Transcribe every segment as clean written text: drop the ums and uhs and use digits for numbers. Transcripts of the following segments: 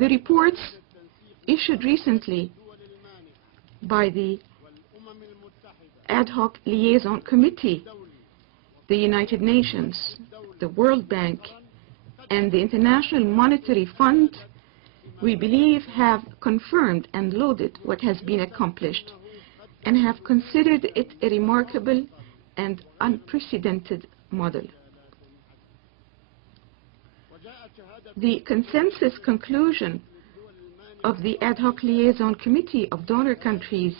The reports issued recently by the Ad hoc Liaison Committee, the United Nations, the World Bank, and the International Monetary Fund, we believe have confirmed and lauded what has been accomplished and have considered it a remarkable and unprecedented model. The consensus conclusion of the Ad hoc Liaison Committee of donor countries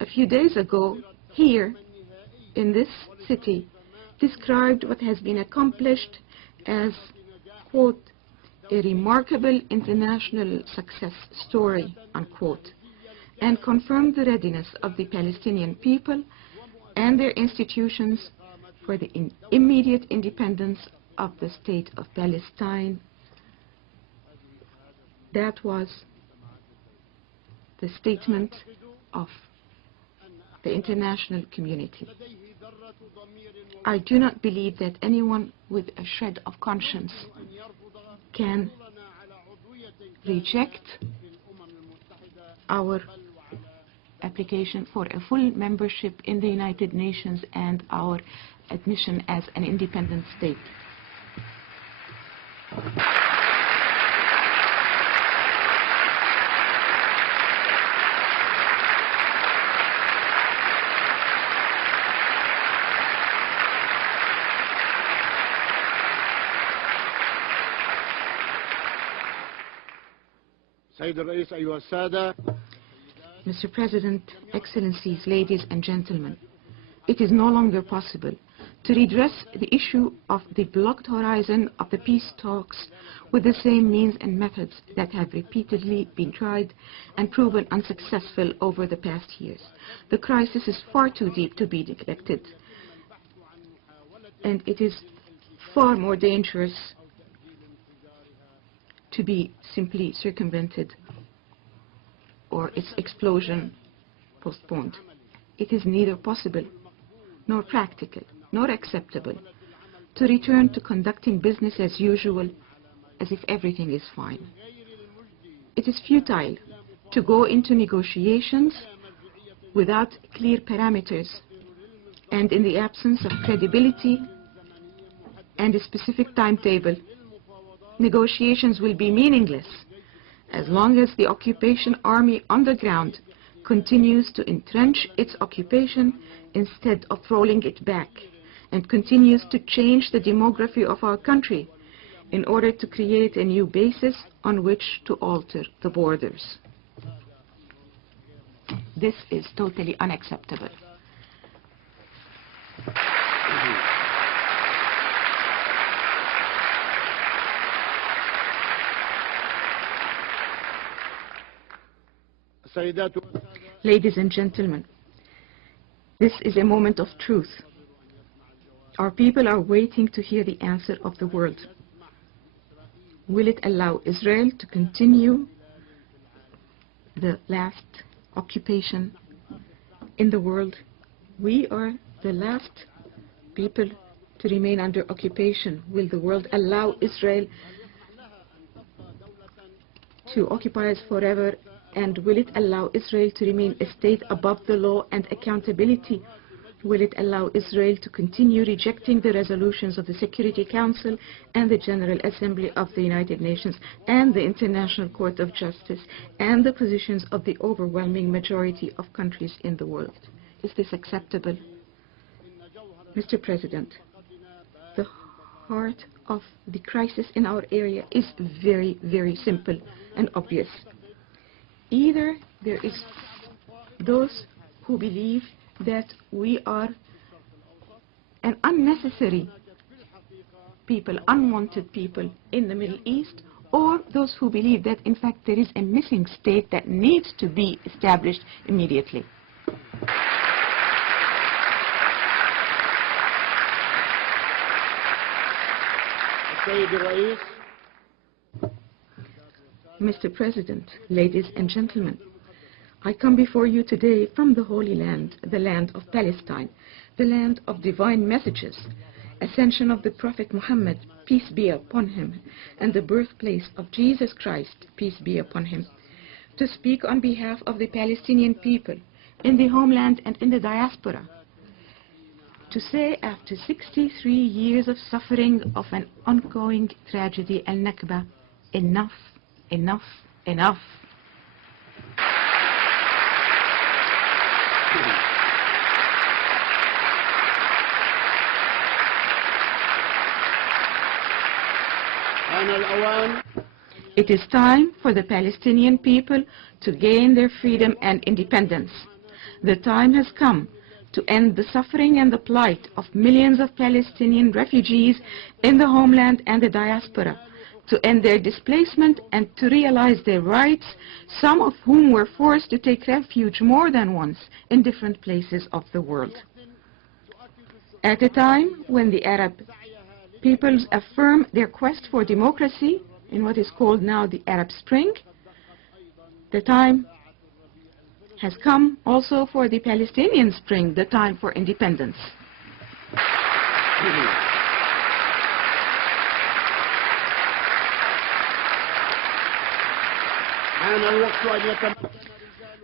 a few days ago here in this city described what has been accomplished as, quote, a remarkable international success story, unquote, and confirmed the readiness of the Palestinian people and their institutions for the immediate independence of the state of Palestine. That was the statement of the international community. I do not believe that anyone with a shred of conscience can reject our application for a full membership in the United Nations and our admission as an independent state. Mr. President, Excellencies, ladies and gentlemen, it is no longer possible to redress the issue of the blocked horizon of the peace talks with the same means and methods that have repeatedly been tried and proven unsuccessful over the past years. The crisis is far too deep to be neglected, and it is far more dangerous to be simply circumvented or its explosion postponed. It is neither possible nor practical nor acceptable to return to conducting business as usual as if everything is fine. It is futile to go into negotiations without clear parameters and in the absence of credibility and a specific timetable. Negotiations will be meaningless as long as the occupation army on the ground continues to entrench its occupation instead of rolling it back, and continues to change the demography of our country in order to create a new basis on which to alter the borders. This is totally unacceptable. Ladies and gentlemen, this is a moment of truth. Our people are waiting to hear the answer of the world. Will it allow Israel to continue the last occupation in the world? We are the last people to remain under occupation. Will the world allow Israel to occupy us forever? And will it allow Israel to remain a state above the law and accountability? Will it allow Israel to continue rejecting the resolutions of the Security Council and the General Assembly of the United Nations and the International Court of Justice and the positions of the overwhelming majority of countries in the world? Is this acceptable? Mr. President, the heart of the crisis in our area is very, very simple and obvious. Either there is those who believe that we are an unnecessary people, unwanted people in the Middle East, or those who believe that in fact there is a missing state that needs to be established immediately. Mr. President, ladies and gentlemen, I come before you today from the Holy Land, the land of Palestine, the land of divine messages, ascension of the Prophet Muhammad, peace be upon him, and the birthplace of Jesus Christ, peace be upon him, to speak on behalf of the Palestinian people in the homeland and in the diaspora, to say after 63 years of suffering of an ongoing tragedy, al-Nakba, enough, enough, enough. It is time for the Palestinian people to gain their freedom and independence. The time has come to end the suffering and the plight of millions of Palestinian refugees in the homeland and the diaspora, to end their displacement and to realize their rights, some of whom were forced to take refuge more than once in different places of the world. At a time when the Arab peoples affirm their quest for democracy in what is called now the Arab Spring, the time has come also for the Palestinian Spring, the time for independence.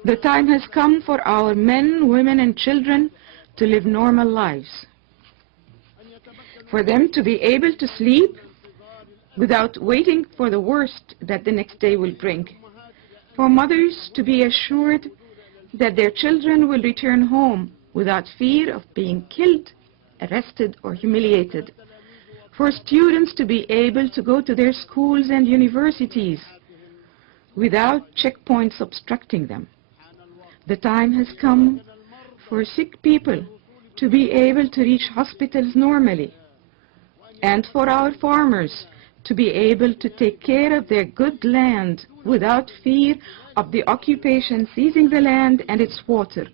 The time has come for our men, women and children to live normal lives, for them to be able to sleep without waiting for the worst that the next day will bring, for mothers to be assured that their children will return home without fear of being killed, arrested or humiliated, for students to be able to go to their schools and universities without checkpoints obstructing them. The time has come for sick people to be able to reach hospitals normally, and for our farmers to be able to take care of their good land without fear of the occupation seizing the land and its water,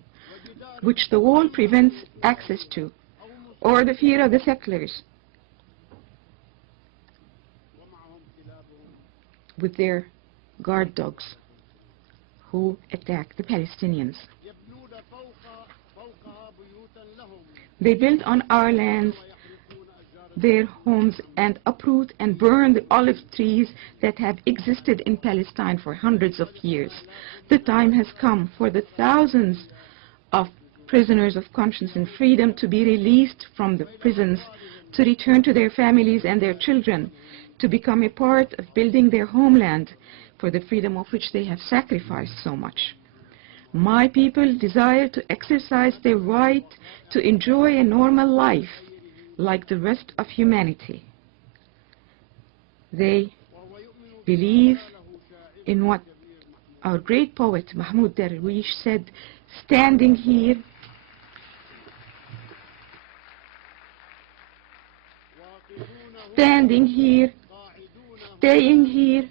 which the wall prevents access to, or the fear of the settlers with their guard dogs who attack the Palestinians. They build on our lands their homes and uproot and burn the olive trees that have existed in Palestine for hundreds of years. The time has come for the thousands of prisoners of conscience and freedom to be released from the prisons, to return to their families and their children, to become a part of building their homeland for the freedom of which they have sacrificed so much. My people desire to exercise their right to enjoy a normal life like the rest of humanity. They believe in what our great poet Mahmoud Darwish said, standing here staying here,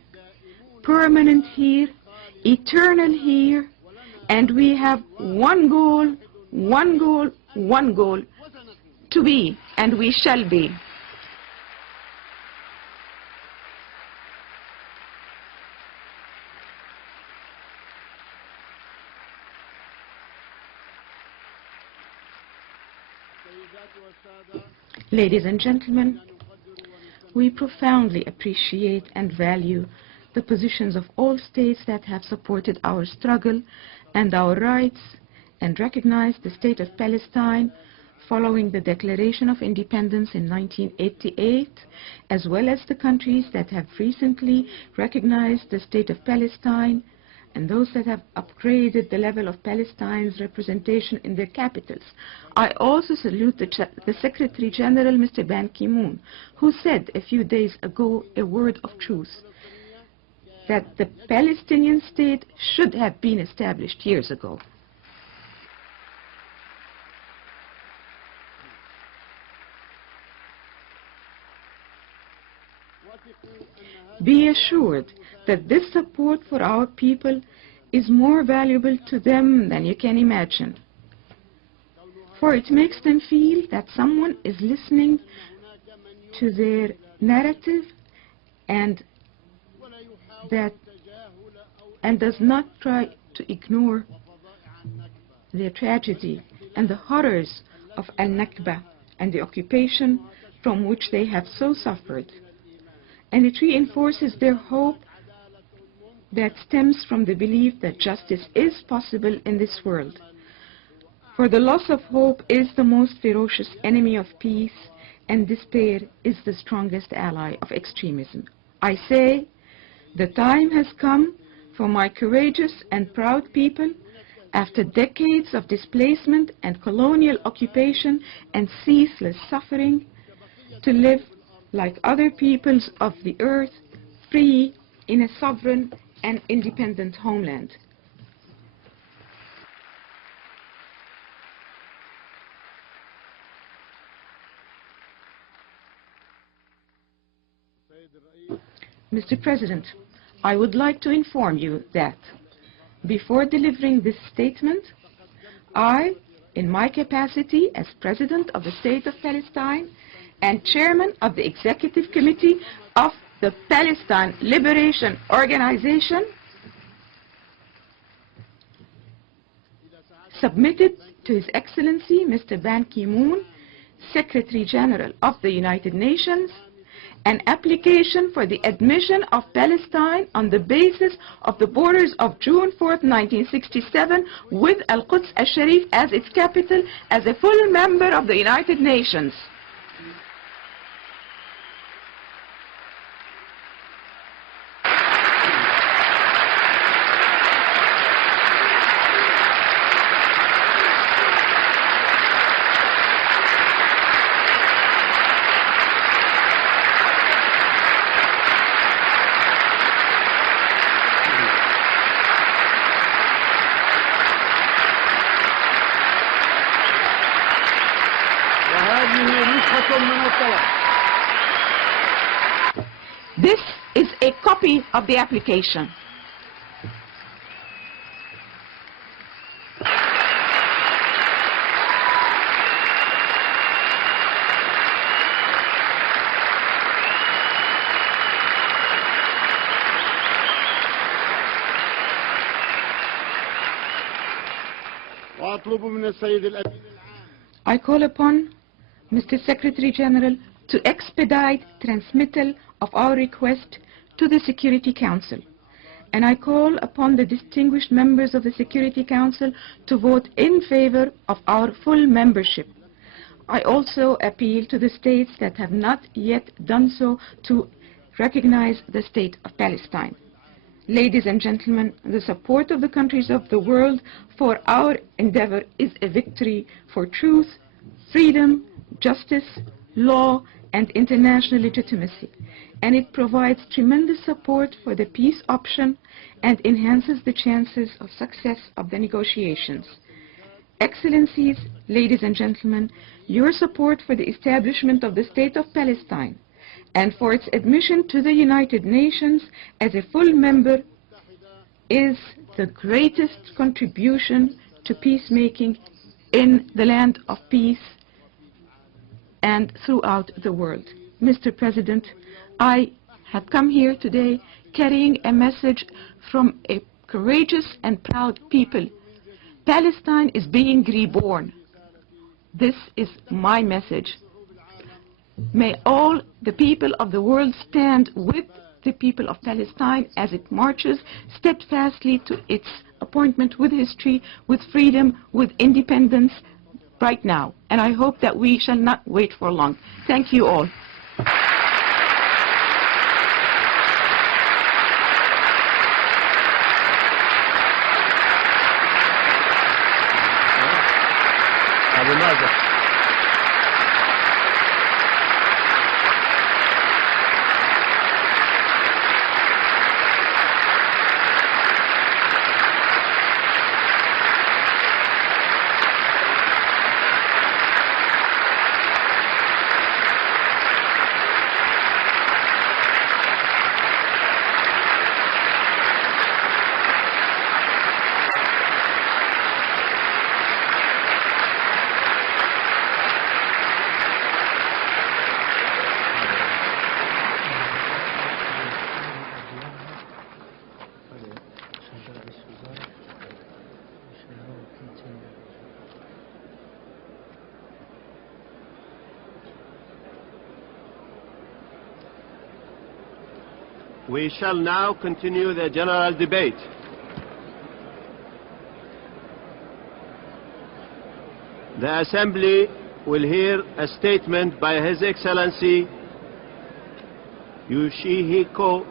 permanent here, eternal here, and we have one goal, one goal, one goal, to be, and we shall be. Ladies and gentlemen, we profoundly appreciate and value the positions of all states that have supported our struggle and our rights and recognize the state of Palestine following the Declaration of Independence in 1988, as well as the countries that have recently recognized the state of Palestine and those that have upgraded the level of Palestine's representation in their capitals. I also salute the Secretary General, Mr. Ban Ki-moon, who said a few days ago a word of truth, that the Palestinian state should have been established years ago. Be assured that this support for our people is more valuable to them than you can imagine, for it makes them feel that someone is listening to their narrative and does not try to ignore the tragedy and the horrors of al-Nakba and the occupation from which they have so suffered. and it reinforces their hope that stems from the belief that justice is possible in this world. For the loss of hope is the most ferocious enemy of peace, and despair is the strongest ally of extremism. I say, the time has come for my courageous and proud people, after decades of displacement and colonial occupation and ceaseless suffering, to live like other peoples of the earth, free in a sovereign and independent homeland. Mr. President, I would like to inform you that before delivering this statement, I, in my capacity as President of the State of Palestine and Chairman of the Executive Committee of the Palestine Liberation Organization, submitted to His Excellency Mr. Ban Ki-moon, Secretary General of the United Nations, an application for the admission of Palestine on the basis of the borders of June 4, 1967, with Al-Quds al-Sharif as its capital, as a full member of the United Nations. This is a copy of the application. I call upon Mr. Secretary General to expedite transmittal of our request to the Security Council. And I call upon the distinguished members of the Security Council to vote in favor of our full membership. I also appeal to the states that have not yet done so to recognize the State of Palestine. Ladies and gentlemen, the support of the countries of the world for our endeavor is a victory for truth, freedom, justice, law, and international legitimacy, and it provides tremendous support for the peace option and enhances the chances of success of the negotiations. Excellencies, ladies and gentlemen, your support for the establishment of the State of Palestine and for its admission to the United Nations as a full member is the greatest contribution to peacemaking in the land of peace and throughout the world. Mr. President, I have come here today carrying a message from a courageous and proud people. Palestine is being reborn. This is my message. May all the people of the world stand with the people of Palestine as it marches steadfastly to its appointment with history, with freedom, with independence right now. And I hope that we shall not wait for long. Thank you all. We shall now continue the general debate. The Assembly will hear a statement by His Excellency Yoshihiko